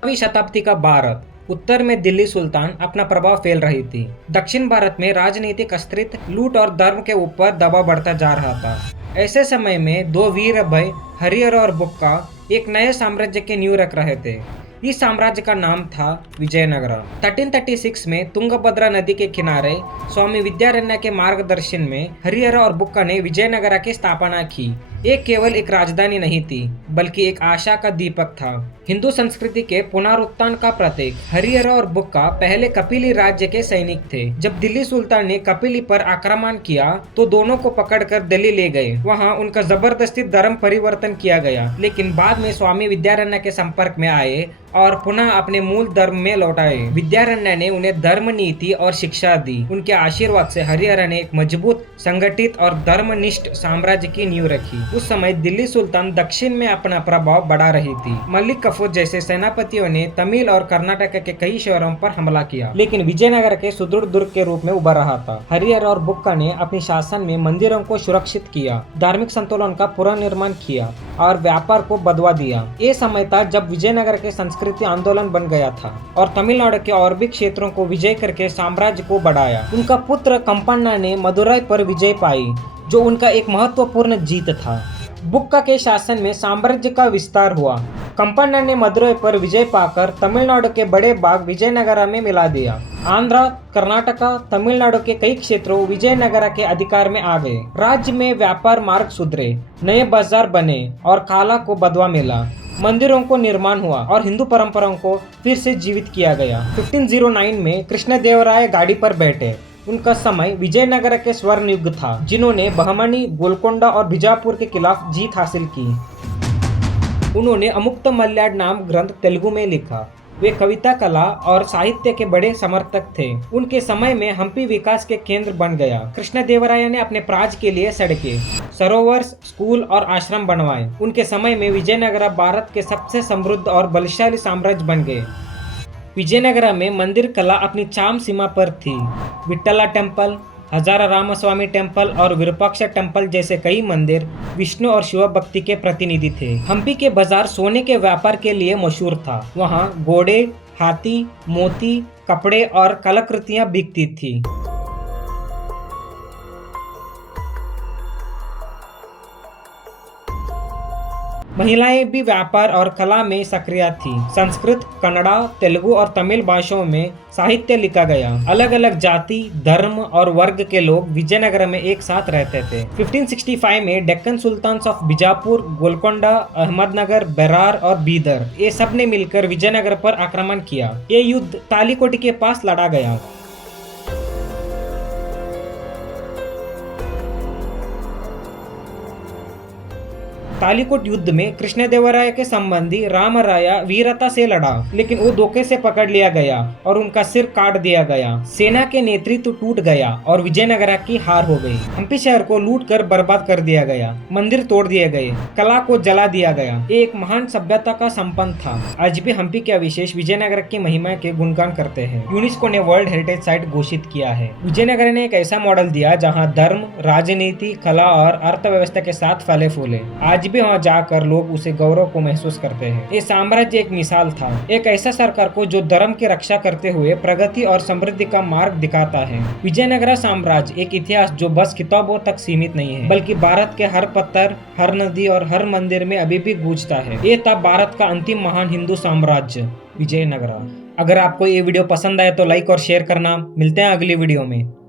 16वीं शताब्दी का भारत। उत्तर में दिल्ली सुल्तान अपना प्रभाव फैल रही थी। दक्षिण भारत में राजनीतिक अस्थिरता, लूट और धर्म के ऊपर दबाव बढ़ता जा रहा था। ऐसे समय में दो वीर भाई हरिहर और बुक्का एक नए साम्राज्य की नींव रख रहे थे। इस साम्राज्य का नाम था विजयनगरा। 1336 में तुंगभद्रा नदी के किनारे स्वामी विद्यारण्य के मार्गदर्शन में हरिहर और बुक्का ने विजयनगरा की स्थापना की। ये केवल एक राजधानी नहीं थी, बल्कि एक आशा का दीपक था, हिंदू संस्कृति के पुनरुत्थान का प्रतीक। हरिहर और बुक्का पहले कपिली राज्य के सैनिक थे। जब दिल्ली सुल्तान ने कपिली पर आक्रमण किया तो दोनों को पकड़कर दिल्ली ले गए। वहां उनका जबरदस्ती धर्म परिवर्तन किया गया, लेकिन बाद में स्वामी विद्यारण्य के संपर्क में आए और पुनः अपने मूल धर्म में लौटाए। विद्यारण्य ने उन्हें धर्म, नीति और शिक्षा दी। उनके आशीर्वाद से हरिहर ने एक मजबूत, संगठित और धर्मनिष्ठ साम्राज्य की नींव रखी। उस समय दिल्ली सुल्तान दक्षिण में अपना प्रभाव बढ़ा रही थी। मलिक कफूर जैसे सेनापतियों ने तमिल और कर्नाटक के कई शहरों पर हमला किया, लेकिन विजयनगर के सुदृढ़ दुर्ग के रूप में उभर रहा था। हरिहर और बुक्का ने अपने शासन में मंदिरों को सुरक्षित किया, धार्मिक संतुलन का पुनर्निर्माण किया और व्यापार को बढ़ावा दिया। ये समय था जब विजयनगर के संस्कृति आंदोलन बन गया था और तमिलनाडु के और भी क्षेत्रों को विजय करके साम्राज्य को बढ़ाया। उनका पुत्र कंपन्ना ने मदुरई पर विजय पाई, जो उनका एक महत्वपूर्ण जीत था। बुक्का के शासन में साम्राज्य का विस्तार हुआ। कंपन्ना ने मदुरई पर विजय पाकर तमिलनाडु के बड़े भाग विजयनगरा में मिला दिया। आंध्र, कर्नाटका, तमिलनाडु के कई क्षेत्रों विजयनगरा के अधिकार में आ गए। राज्य में व्यापार मार्ग सुधरे, नए बाजार बने और काला को बढ़ावा मिला। मंदिरों को निर्माण हुआ और हिंदू परंपराओं को फिर से जीवित किया गया। 1509 में कृष्णदेवराय गाड़ी पर बैठे। उनका समय विजयनगर के स्वर्ण युग था, जिन्होंने बहमनी, गोलकोंडा और बीजापुर के खिलाफ जीत हासिल की। उन्होंने अमुक्त मल्याड नाम ग्रंथ तेलुगु में लिखा। वे कविता, कला और साहित्य के बड़े समर्थक थे। उनके समय में हम्पी विकास के केंद्र बन गया। कृष्णदेवराय ने अपने प्राज के लिए सड़कें, सरोवर, स्कूल और आश्रम बनवाए। उनके समय में विजयनगरा भारत के सबसे समृद्ध और बलशाली साम्राज्य बन गए। विजयनगरा में मंदिर कला अपनी चाम सीमा पर थी। विट्ठला टेम्पल, हजारा रामस्वामी टेम्पल और विरूपाक्ष टेम्पल जैसे कई मंदिर विष्णु और शिव भक्ति के प्रतिनिधि थे। हम्पी के बाजार सोने के व्यापार के लिए मशहूर था। वहां घोड़े, हाथी, मोती, कपड़े और कलाकृतियां बिकती थी। महिलाएं भी व्यापार और कला में सक्रिय थी। संस्कृत, कन्नड़ा, तेलुगु और तमिल भाषाओं में साहित्य लिखा गया। अलग अलग जाति, धर्म और वर्ग के लोग विजयनगर में एक साथ रहते थे। 1565 में डेक्कन सुल्तान्स ऑफ बीजापुर, गोलकोंडा, अहमदनगर, बेरार और बीदर, ये सब ने मिलकर विजयनगर पर आक्रमण किया। ये युद्ध तालीकोट के पास लड़ा गया। तालीकोट युद्ध में कृष्णदेवराय के संबंधी रामराया वीरता से लड़ा, लेकिन वो धोखे से पकड़ लिया गया और उनका सिर काट दिया गया। सेना के नेतृत्व टूट गया और विजयनगरा की हार हो गई। हम्पी शहर को लूट कर बर्बाद कर दिया गया, मंदिर तोड़ दिए गए, कला को जला दिया गया। ये एक महान सभ्यता का संपन्न था। आज भी हम्पी के अवशेष विजयनगर की महिमा के गुणगान करते हैं। यूनेस्को ने वर्ल्ड हेरिटेज साइट घोषित किया है। विजयनगर ने एक ऐसा मॉडल दिया जहाँ धर्म, राजनीति, कला और अर्थव्यवस्था के साथ फले फूले। आज भी वहां जाकर लोग उसे गौरव को महसूस करते हैं। ये साम्राज्य एक मिसाल था, एक ऐसा सरकार को जो धर्म की रक्षा करते हुए प्रगति और समृद्धि का मार्ग दिखाता है। विजयनगरा साम्राज्य एक इतिहास जो बस किताबों तक सीमित नहीं है, बल्कि भारत के हर पत्थर, हर नदी और हर मंदिर में अभी भी गूंजता है। ये था भारत का अंतिम महान हिंदू साम्राज्य, विजयनगरा। अगर आपको ये वीडियो पसंद आए तो लाइक और शेयर करना। मिलते हैं अगली वीडियो में।